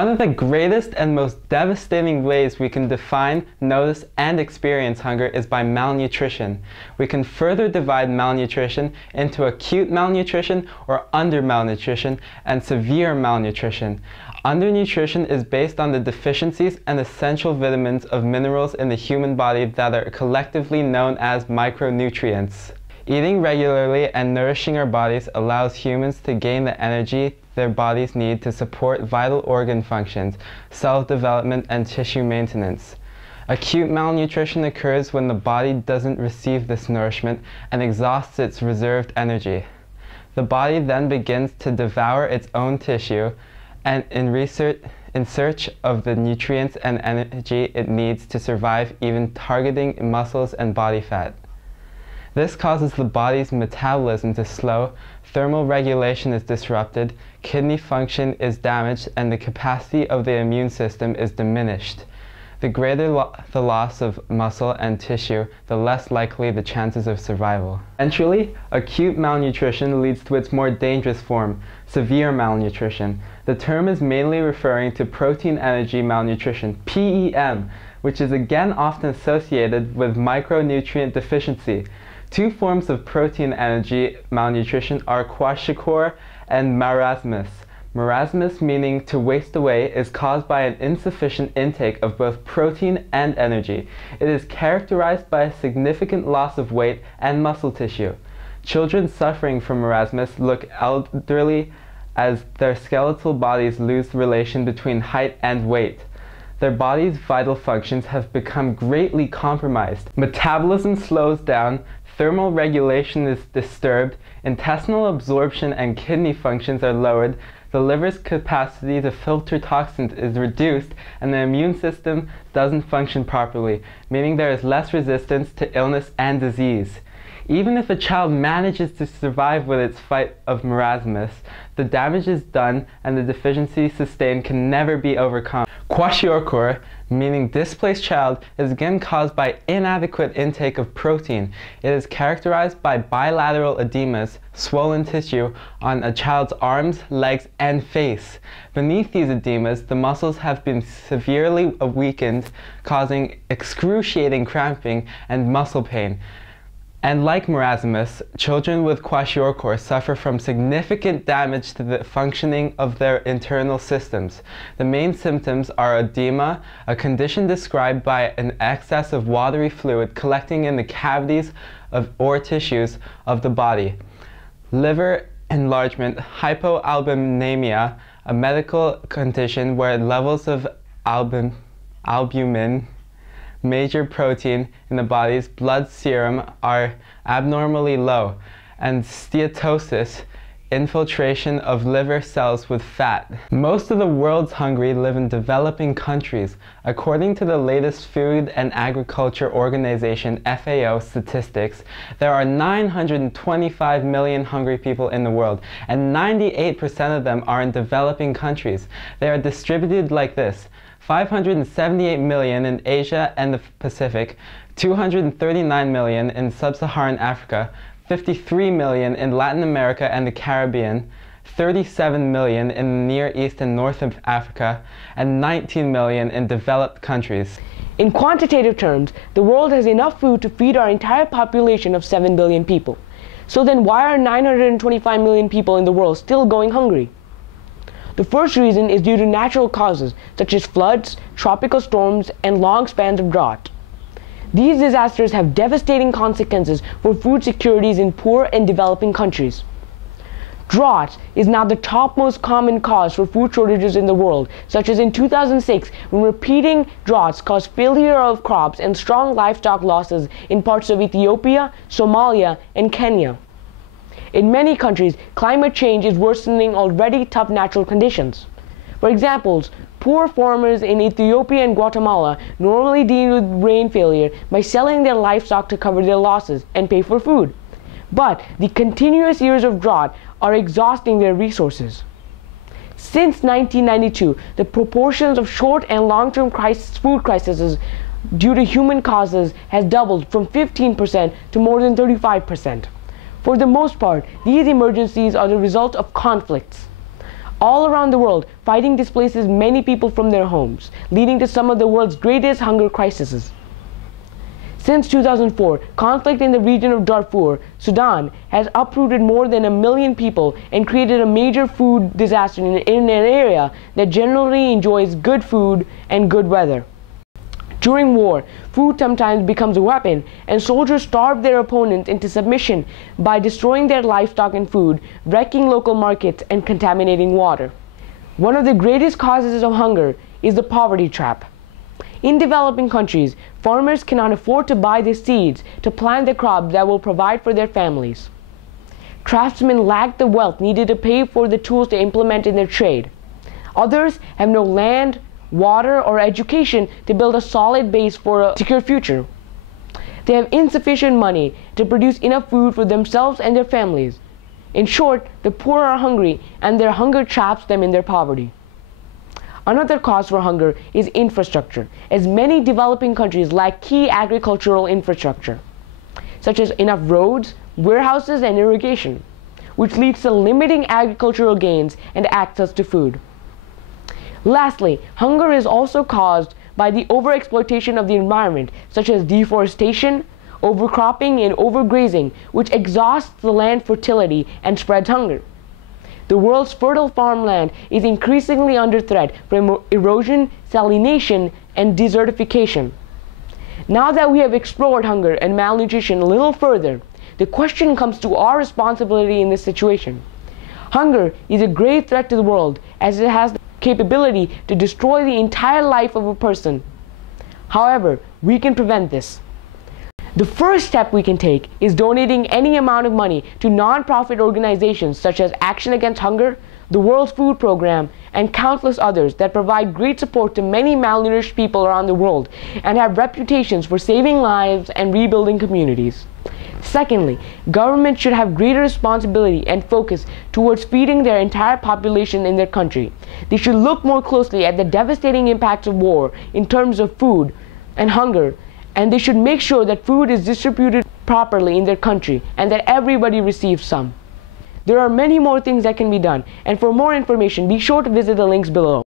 One of the greatest and most devastating ways we can define, notice, and experience hunger is by malnutrition. We can further divide malnutrition into acute malnutrition or undermalnutrition and severe malnutrition. Undernutrition is based on the deficiencies and essential vitamins of minerals in the human body that are collectively known as micronutrients. Eating regularly and nourishing our bodies allows humans to gain the energy their bodies need to support vital organ functions, self-development, and tissue maintenance. Acute malnutrition occurs when the body doesn't receive this nourishment and exhausts its reserved energy. The body then begins to devour its own tissue and in search of the nutrients and energy it needs to survive, even targeting muscles and body fat. This causes the body's metabolism to slow, thermal regulation is disrupted, kidney function is damaged, and the capacity of the immune system is diminished. The greater the loss of muscle and tissue, the less likely the chances of survival. Eventually, acute malnutrition leads to its more dangerous form, severe malnutrition. The term is mainly referring to protein energy malnutrition, PEM, which is again often associated with micronutrient deficiency. Two forms of protein energy malnutrition are kwashiorkor and marasmus. Marasmus, meaning to waste away, is caused by an insufficient intake of both protein and energy. It is characterized by a significant loss of weight and muscle tissue. Children suffering from marasmus look elderly as their skeletal bodies lose the relation between height and weight. Their body's vital functions have become greatly compromised. Metabolism slows down, thermal regulation is disturbed, intestinal absorption and kidney functions are lowered, the liver's capacity to filter toxins is reduced, and the immune system doesn't function properly, meaning there is less resistance to illness and disease. Even if a child manages to survive with its fight of marasmus, the damage is done and the deficiency sustained can never be overcome. Kwashiorkor, meaning displaced child, is again caused by inadequate intake of protein. It is characterized by bilateral edemas, swollen tissue, on a child's arms, legs, and face. Beneath these edemas, the muscles have been severely weakened, causing excruciating cramping and muscle pain. And like marasmus, children with kwashiorkor suffer from significant damage to the functioning of their internal systems. The main symptoms are edema, a condition described by an excess of watery fluid collecting in the cavities or tissues of the body. Liver enlargement, hypoalbuminemia, a medical condition where levels of albumin, major protein in the body's blood serum, are abnormally low, and steatosis, infiltration of liver cells with fat. Most of the world's hungry live in developing countries. According to the latest Food and Agriculture Organization (FAO) statistics, there are 925 million hungry people in the world, and 98% of them are in developing countries. They are distributed like this: 578 million in Asia and the Pacific, 239 million in Sub-Saharan Africa, 53 million in Latin America and the Caribbean, 37 million in the Near East and North of Africa, and 19 million in developed countries. In quantitative terms, the world has enough food to feed our entire population of 7 billion people. So then why are 925 million people in the world still going hungry? The first reason is due to natural causes such as floods, tropical storms, and long spans of drought. These disasters have devastating consequences for food securities in poor and developing countries. Drought is now the top most common cause for food shortages in the world, such as in 2006 when repeating droughts caused failure of crops and strong livestock losses in parts of Ethiopia, Somalia, and Kenya. In many countries, climate change is worsening already tough natural conditions. For example, poor farmers in Ethiopia and Guatemala normally deal with rain failure by selling their livestock to cover their losses and pay for food. But the continuous years of drought are exhausting their resources. Since 1992, the proportions of short and long-term food crises due to human causes has doubled from 15% to more than 35%. For the most part, these emergencies are the result of conflicts. All around the world, fighting displaces many people from their homes, leading to some of the world's greatest hunger crises. Since 2004, conflict in the region of Darfur, Sudan, has uprooted more than 1 million people and created a major food disaster in an area that generally enjoys good food and good weather. During war, food sometimes becomes a weapon, and soldiers starve their opponents into submission by destroying their livestock and food, wrecking local markets, and contaminating water. One of the greatest causes of hunger is the poverty trap. In developing countries, farmers cannot afford to buy the seeds to plant the crops that will provide for their families. Craftsmen lack the wealth needed to pay for the tools to implement in their trade. Others have no land, water, or education to build a solid base for a secure future. They have insufficient money to produce enough food for themselves and their families. In short, the poor are hungry, and their hunger traps them in their poverty. Another cause for hunger is infrastructure, as many developing countries lack key agricultural infrastructure, such as enough roads, warehouses, and irrigation, which leads to limiting agricultural gains and access to food. Lastly, hunger is also caused by the overexploitation of the environment, such as deforestation, overcropping, and overgrazing, which exhausts the land fertility and spreads hunger. The world's fertile farmland is increasingly under threat from erosion, salination, and desertification. Now that we have explored hunger and malnutrition a little further, the question comes to our responsibility in this situation. Hunger is a grave threat to the world, as it has the capability to destroy the entire life of a person. However, we can prevent this. The first step we can take is donating any amount of money to non-profit organizations such as Action Against Hunger, the World Food Program, and countless others that provide great support to many malnourished people around the world and have reputations for saving lives and rebuilding communities. Secondly, governments should have greater responsibility and focus towards feeding their entire population in their country. They should look more closely at the devastating impacts of war in terms of food and hunger, and they should make sure that food is distributed properly in their country and that everybody receives some. There are many more things that can be done, and for more information, be sure to visit the links below.